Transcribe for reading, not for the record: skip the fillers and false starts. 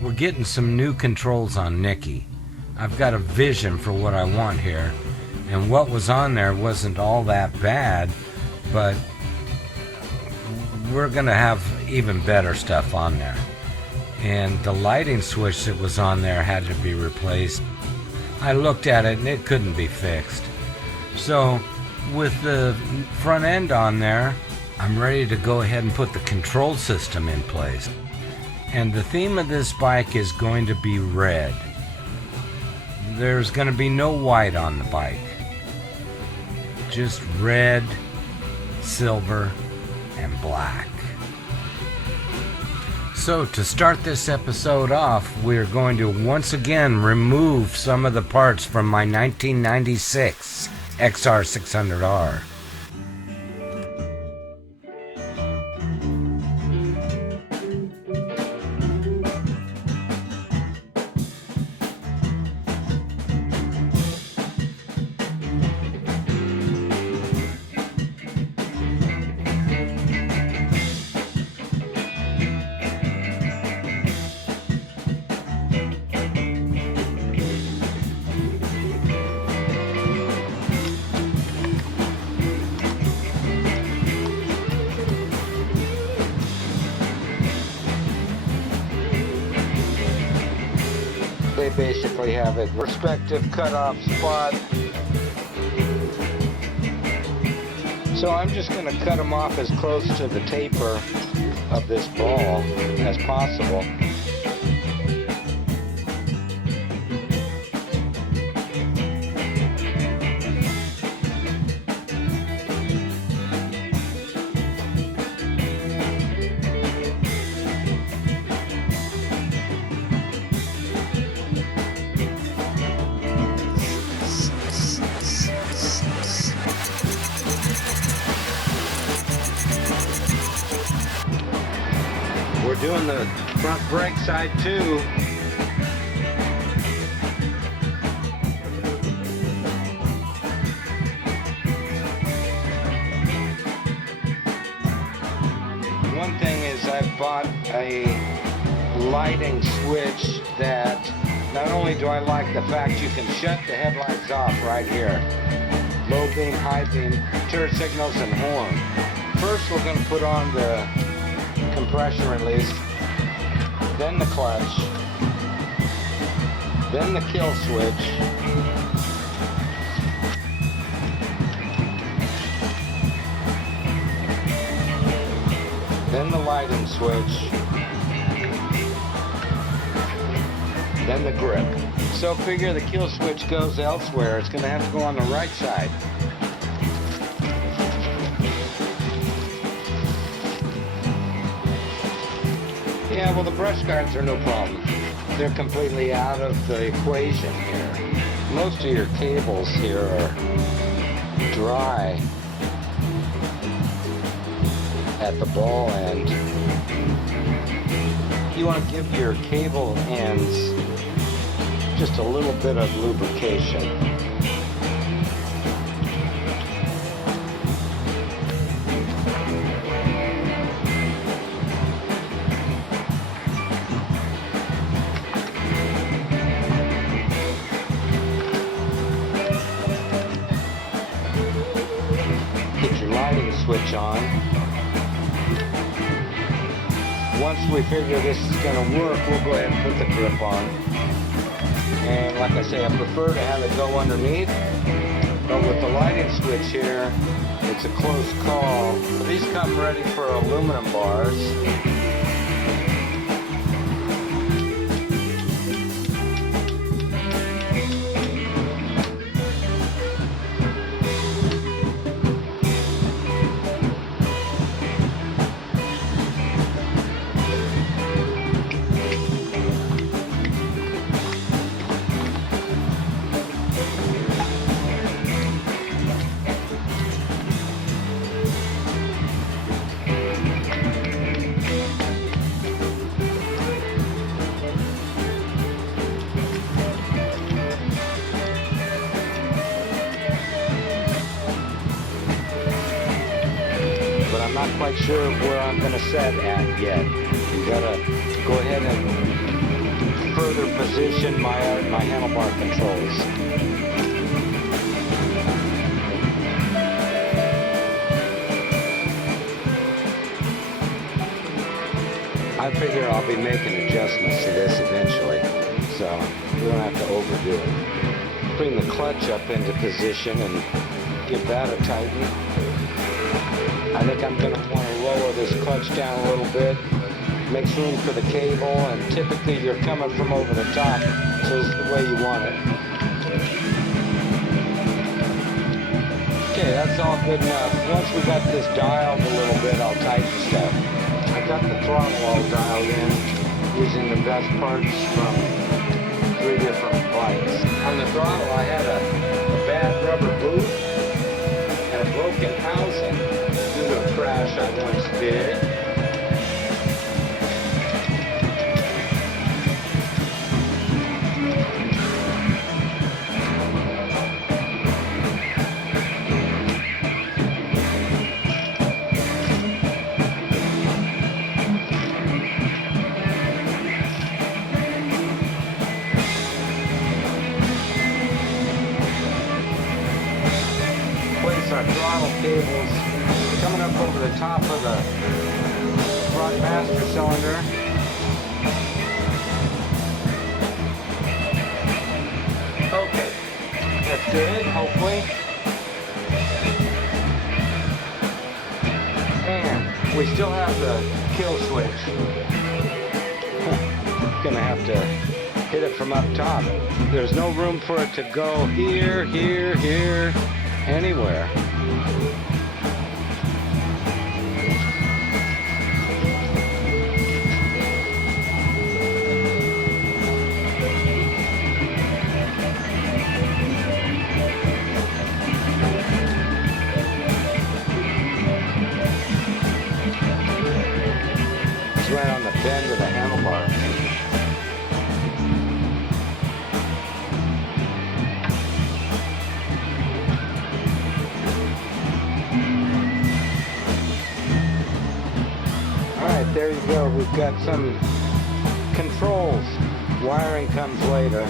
we're getting some new controls on Nicky. I've got a vision for what I want here, and what was on there wasn't all that bad, but we're gonna have even better stuff on there. And the lighting switch that was on there had to be replaced. I looked at it and it couldn't be fixed. So with the front end on there, I'm ready to go ahead and put the control system in place. And the theme of this bike is going to be red. There's going to be no white on the bike. Just red, silver, and black. So to start this episode off, we're going to once again remove some of the parts from my 1996 XR600R. They basically have a respective cutoff spot. So I'm just going to cut them off as close to the taper of this ball as possible. We're doing the front brake side too. One thing is I bought a lighting switch that not only do I like the fact you can shut the headlights off right here. Low beam, high beam, turn signals and horn. First we're going to put on the compression release, then the clutch, then the kill switch, then the lighting switch, then the grip. So figure the kill switch goes elsewhere. It's going to have to go on the right side. Yeah, well, the brush guards are no problem. They're completely out of the equation here. Most of your cables here are dry at the ball end. You want to give your cable ends just a little bit of lubrication. Switch on. Once we figure this is going to work, we'll go ahead and put the grip on. And like I say, I prefer to have it go underneath, but with the lighting switch here, it's a close call. So these come ready for aluminum bars. I'm not quite sure where I'm going to set at yet. You got to go ahead and further position my handlebar controls. I figure I'll be making adjustments to this eventually, so we don't have to overdo it. Bring the clutch up into position and give that a tighten. I think I'm going to want to lower this clutch down a little bit. Makes room for the cable, and typically you're coming from over the top, so this is the way you want it. Okay, that's all good enough. Once we got this dialed a little bit, I'll tighten stuff. I got the throttle all dialed in using the best parts from 3 different bikes. On the throttle, I had a bad rubber boot and a broken housing due to a crash I once did. Our throttle cables coming up over the top of the front master cylinder. Okay, that's good, hopefully. And we still have the kill switch. Gonna have to hit it from up top. There's no room for it to go here, here, here, anywhere. It's right on the bend of the handlebar. Alright, there you go. We've got some controls. Wiring comes later.